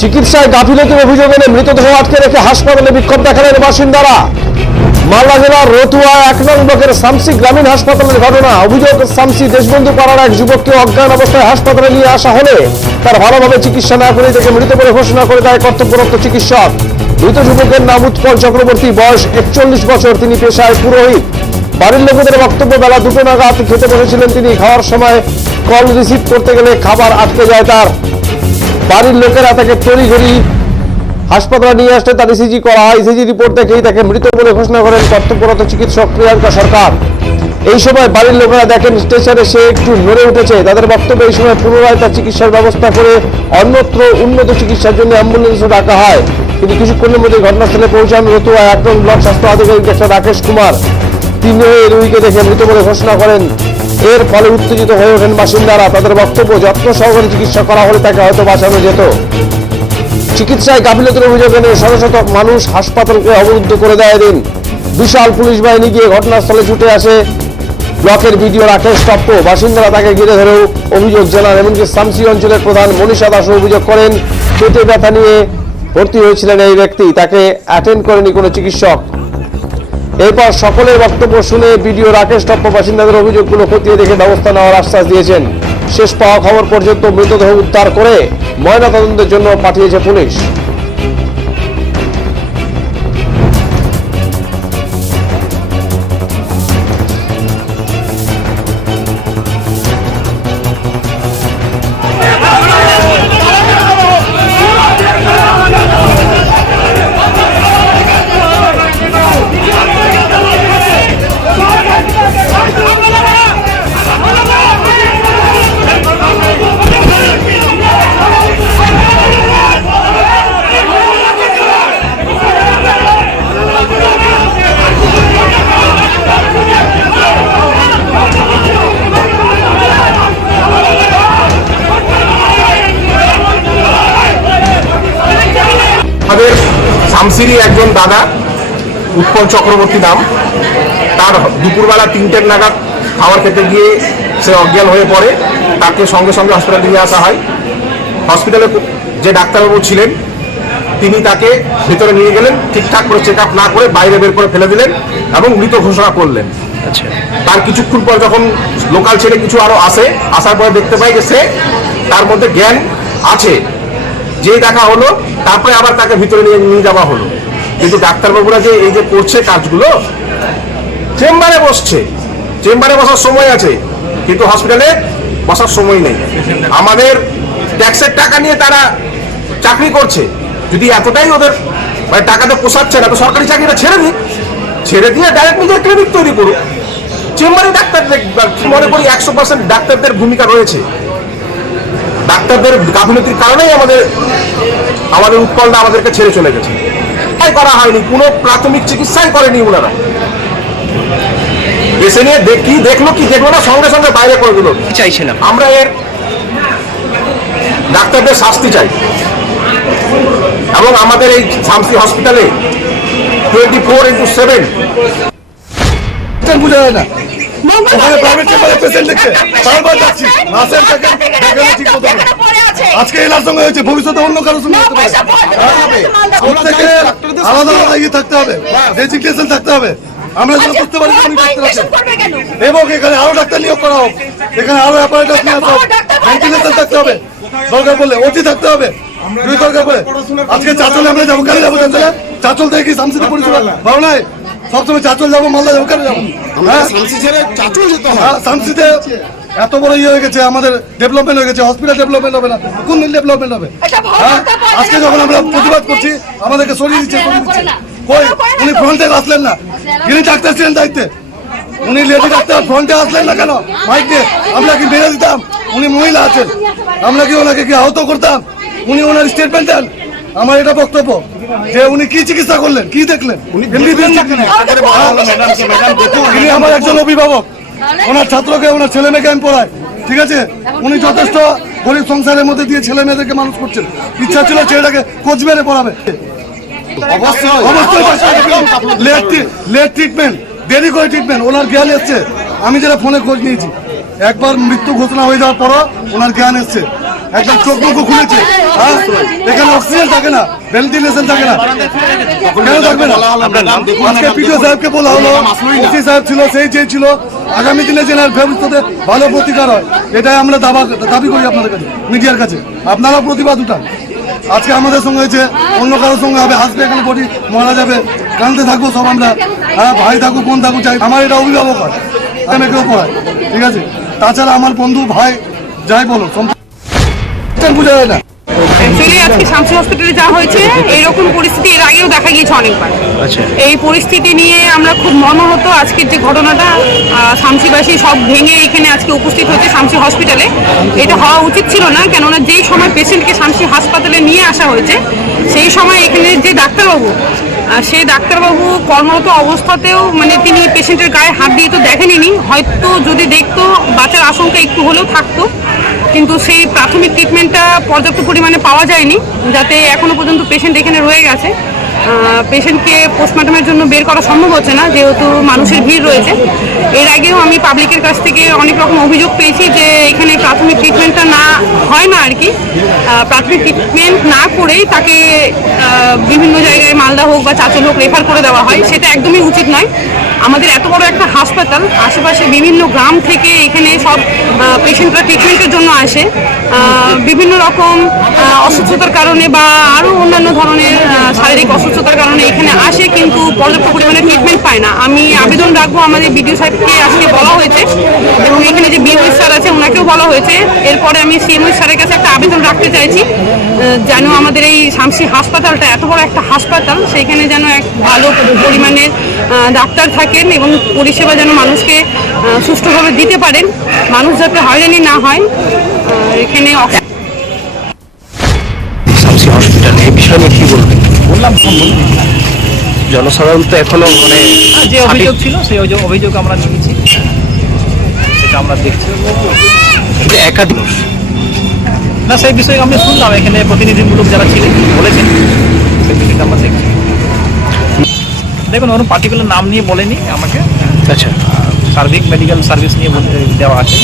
চিকিৎসায় গাফিলতির অভিযোগ এনে মৃতদেহ আটকে রেখে হাসপাতালে বিক্ষোভ দেখালেন বাসিন্দারা। মালদা জেলার রতুয়া 1 নং ব্লকের শামসি গ্রামীণ হাসপাতালের ঘটনা। অভিযোগ, শামসি দেশবন্ধু পাড়ার এক যুবককে অজ্ঞান অবস্থায় হাসপাতালে নিয়ে আসা হলে তার ভালোভাবে চিকিৎসা না করে তাকে মৃত বলে ঘোষণা করে দেয় কর্তব্যরত চিকিৎসক। মৃত যুবকের নাম উৎপল চক্রবর্তী, বয়স 41 বছর। তিনি পেশায় পুরোহিত। বাড়ির লোকেদের বক্তব্য, বেলা 2টো নাগাদ খেতে বসেছিলেন তিনি। খাওয়ার সময় কল রিসিভ করতে গেলে খাবার আটকে যায় তার। বাড়ির লোকেরা তাকে তড়িঘড়ি হাসপাতালে নিয়ে আসতে তার ইসিজি করা হয়। ইসিজি রিপোর্ট দেখেই তাকে মৃত বলে ঘোষণা করেন কর্তব্যরত চিকিৎসক প্রিয়াঙ্কা সরকার। এই সময় বাড়ির লোকেরা দেখেন স্ট্রেচারে সে একটু নড়ে উঠেছে। তাদের বক্তব্য, এই সময় পুনরায় তার চিকিৎসার ব্যবস্থা করে অন্যত্র উন্নত চিকিৎসার জন্য অ্যাম্বুলেন্সও ডাকা হয়। কিন্তু কিছুক্ষণের মধ্যে ঘটনাস্থলে পৌঁছান রতুয়া 1 নং ব্লক স্বাস্থ্য আধিকারিক ডাক্তার রাকেশ কুমার। তিনি রোগীকে দেখে মৃত বলে ঘোষণা করেন। এর ফলে উত্তেজিত হয়ে ওঠেন বাসিন্দারা। তাদের বক্তব্য, যত্ন সহকারে চিকিৎসা করা হলে তাকে হয়তো বাঁচানো যেত। চিকিৎসায় গাফিলতির অভিযোগ এনে শত শত মানুষ হাসপাতালকে অবরুদ্ধ করে দেয় এদিন। বিশাল পুলিশ বাহিনী গিয়ে ঘটনাস্থলে ছুটে আসে। ব্লকের বিডিও রাকেশ টপ্প। বাসিন্দারা তাকে ঘিরে ধরেও অভিযোগ জানান। এমনকি শামসি অঞ্চলের প্রধান মনীষা দাসও অভিযোগ করেন, পেটে ব্যথা নিয়ে ভর্তি হয়েছিলেন এই ব্যক্তি, তাকে অ্যাটেন্ড করেনি কোনো চিকিৎসক। এরপর সকলের বক্তব্য শুনে বিডিও রাকেশ টপ্প বাসিন্দাদের অভিযোগগুলো খতিয়ে দেখে ব্যবস্থা নেওয়ার আশ্বাস দিয়েছেন। শেষ পাওয়া খবর পর্যন্ত মৃতদেহ উদ্ধার করে ময়নাতদন্তের জন্য পাঠিয়েছে পুলিশ। আমাদের শামসিরই একজন দাদা, উৎপল চক্রবর্তী নাম, তার দুপুরবেলা 3টে নাগাদ খাবার খেতে গিয়ে সে অজ্ঞান হয়ে পড়ে। তাকে সঙ্গে সঙ্গে হসপিটালে নিয়ে আসা হয়। হসপিটালে যে ডাক্তারবাবু ছিলেন তিনি তাকে ভিতরে নিয়ে গেলেন, ঠিকঠাক করে চেক আপ না করে বাইরে বের করে ফেলে দিলেন এবং মৃত ঘোষণা করলেন। তার কিছুক্ষণ পর যখন লোকাল ছেলে কিছু আরো আসার পরে দেখতে পাই যে সে তার মধ্যে জ্ঞান আছে, যে দেখা হলো। তারপরে আবার তাকে ভিতরে নিয়ে যাওয়া হলো। কিন্তু ডাক্তারবাবুরা যে এই যে করছে কাজগুলো, চেম্বারে বসছে, চেম্বারে বসার সময় আছে কিন্তু হসপিটালে বসার সময় নেই। আমাদের ট্যাক্সের টাকা নিয়ে তারা চাকরি করছে। যদি এতটাই ওদের মানে টাকাতে পোষাচ্ছে না, তো সরকারি চাকরিটা ছেড়ে দিয়ে ডাইরেক্ট নিজের ক্লিনিক তৈরি করুক। চেম্বারে ডাক্তার মনে করি 100% ডাক্তারদের ভূমিকা রয়েছে। ডাক্তারদের গাফিলতির কারণেই আমাদের উৎপলটা আমাদেরকে ছেড়ে চলে গেছে। তাই করা হয়নি, কোনো প্রাথমিক চিকিৎসাই করেনি ওনারা। বেছে নিয়ে কি দেখলো না, সঙ্গে সঙ্গে বাইরে করে দিল। চাইছিলাম আমরা এর ডাক্তারদের শাস্তি চাই এবং আমাদের এই শামসি হসপিটালে 24/7 বুঝা যায় না। ওখানে প্রাইভেট চেম্বারে পেশেন্ট দেখছে, বারবার যাচ্ছি, নার্সের দেখেন দেখানো ঠিক মতো না। আজকে এনার সঙ্গে হয়েছে, ভবিষ্যতে অন্য কারোর সঙ্গে হতে পারে। প্রত্যেকে আলাদা আলাদা ইয়ে থাকতে হবে, ডেজিগনেশন থাকতে হবে। আমরা যেন বুঝতে পারি উনি ডাক্তার আছেন এবং এখানে আরো ডাক্তার নিয়োগ করা হোক, এখানে আরো অ্যাপারেটাস নিয়ে আসা হোক, ভেন্টিলেশন থাকতে হবে, দরকার পড়লে ওটি থাকতে হবে। দুই দরকার পড়ে আজকে চাচলে আমরা যাবো, কেন যাবো? চাচল থেকে কি শামসিতে পরিষেবা ভালো নাই? সবসময় চাচল যাবো, মালদা যাবো, কেন যাবো? শামসিতে এত বড় ইয়ে হয়ে গেছে, আমাদের ডেভেলপমেন্ট হয়ে গেছে, হসপিটাল ডেভেলপমেন্ট হবে না, কোন দিন ডেভেলপমেন্ট হবে? আজকে যখন আমরা প্রতিবাদ করছি আমাদেরকে সরিয়ে দিচ্ছে। কই উনি ফ্রন্টে আসলেন না? যিনি ডাক্তার ছিলেন দায়িত্বে, উনি লেডি ডাক্তার ফ্রন্টে আসলেন না কেন? মাইক দিয়ে আমরা কি মেরে দিতাম? উনি মহিলা আছেন, আমরা কি ওনাকে কি আহত করতাম? উনি ওনার স্টেটমেন্ট দেন। আমার এটা বক্তব্য যে উনি কি চিকিৎসা করলেন, কি দেখলেন? উনি আমার একজন অভিভাবক, ওনার ছাত্রকে, ওনার ছেলে মেয়েকে আমি পড়াই, ঠিক আছে? উনি যথেষ্ট গরিব সংসারের মধ্যে দিয়ে ছেলে মেয়েদেরকে মানুষ করছেন। ইচ্ছা ছিল ছেলেটাকে কোচবিহারে পড়াবে। অবশ্যই লেট ট্রিটমেন্ট, দেরি করে ট্রিটমেন্ট। ওনার জ্ঞান এসছে, আমি যেটা ফোনে খোঁজ নিয়েছি, একবার মৃত্যু ঘোষণা হয়ে যাওয়ার পরও ওনার জ্ঞান এসছে। একদম চোখ মুখ খুলেছে। হ্যাঁ, এখানে অক্সিজেন থাকে না, ভেন্টিলেশন থাকে না, কেন থাকবে না? আজকে পিডিও সাহেবকে বলা হলো, ওসি সাহেব ছিল, সেই চেয়েছিল আগামী দিনে যেন এর ভবিষ্যতে ভালো প্রতিকার হয়, এটাই আমরা দাবি করি আপনাদের কাছে, মিডিয়ার কাছে। আপনারা প্রতিবাদ উঠান। আজকে আমাদের সঙ্গে হয়েছে, অন্য কারোর সঙ্গে হবে, হাসবে, এখানে বডি মারা যাবে, কানতে থাকবো সব আমরা। হ্যাঁ, ভাই থাকুক, বোন থাকুক, চাই, আমার এটা অভিভাবক হয়, এখানে কেউ পড়ায়, ঠিক আছে? তাছাড়া আমার বন্ধু, ভাই, যাই বলো, বোঝা যায় না। অ্যাকচুয়ালি আজকে শামসি হসপিটালে যা হয়েছে এইরকম পরিস্থিতি এর আগেও দেখা গিয়েছে অনেকবার। এই পরিস্থিতি নিয়ে আমরা খুব মর্মাহত। আজকের যে ঘটনাটা, শামসিবাসী সব ভেঙে এখানে আজকে উপস্থিত হয়েছে শামসি হসপিটালে। এটা হওয়া উচিত ছিল না, কেননা যেই সময় পেশেন্টকে শামসি হাসপাতালে নিয়ে আসা হয়েছে সেই সময় এখানে যে ডাক্তারবাবু, সেই ডাক্তারবাবু কর্মরত অবস্থাতেও মানে তিনি পেশেন্টের গায়ে হাত দিয়ে তো দেখেনি। হয়তো যদি দেখতো বাঁচার আশঙ্কা একটু হলেও থাকতো, কিন্তু সেই প্রাথমিক ট্রিটমেন্টটা পর্যাপ্ত পরিমাণে পাওয়া যায়নি, যাতে এখনো পর্যন্ত পেশেন্ট এখানে রয়ে গেছে। পেশেন্টকে পোস্টমর্টমের জন্য বের করা সম্ভব হচ্ছে না, যেহেতু মানুষের ভিড় রয়েছে। এর আগেও আমি পাবলিকের কাছ থেকে অনেক রকম অভিযোগ পেয়েছি যে এখানে প্রাথমিক ট্রিটমেন্টটা না হয় না আর কি, প্রাথমিক ট্রিটমেন্ট না করেই তাকে বিভিন্ন জায়গায় মালদা হোক বা চাঁচল হোক রেফার করে দেওয়া হয়। সেটা একদমই উচিত নয়। আমাদের এত বড় একটা হাসপাতাল, আশেপাশে বিভিন্ন গ্রাম থেকে এখানে সব পেশেন্টরা ট্রিটমেন্টের জন্য আসে, বিভিন্ন রকম অসুস্থতার কারণে বা আরও অন্যান্য ধরনের শারীরিক অসুস্থতার কারণে এখানে আসে, কিন্তু পর্যাপ্ত পরিমাণে ট্রিটমেন্ট পায় না। আমি আবেদন রাখবো, আমাদের বিডিও সাহেবকে আজকে বলা হয়েছে এবং এখানে যে বিএমএস স্যার আছে ওনাকেও বলা হয়েছে। এরপরে আমি সিএমএস স্যারের কাছে একটা আবেদন রাখতে চাইছি, যেন আমাদের এই শামসি হাসপাতালটা, এত বড় একটা হাসপাতাল, সেইখানে যেন এক ভালো পরিমাণের ডাক্তার থাকেন এবং পরিষেবা যেন মানুষকে সুষ্ঠুভাবে দিতে পারেন, মানুষ যাতে হয়রানি না হয়। এখানে শামসি হসপিটাল এই বিষয়ে নিয়ে কি বলবেন? বললাম জনসাধারণ তো এখনো মানে যে অভিযোগ ছিল সেই অভিযোগ আমরা নিয়েছি, সেটা আমরা দেখছি। এটা একাধিক না, সেই বিষয়ে আমি শুনলাম, এখানে প্রতিনিধিমূলক যারা ছিলেন বলেছেন, সেই বিষয়টা আমরা দেখছি। দেখুন, ওর পার্টিকুলার নাম নিয়ে বলেনি আমাকে, আচ্ছা সার্বিক মেডিকেল সার্ভিস নিয়ে দেওয়া আছে।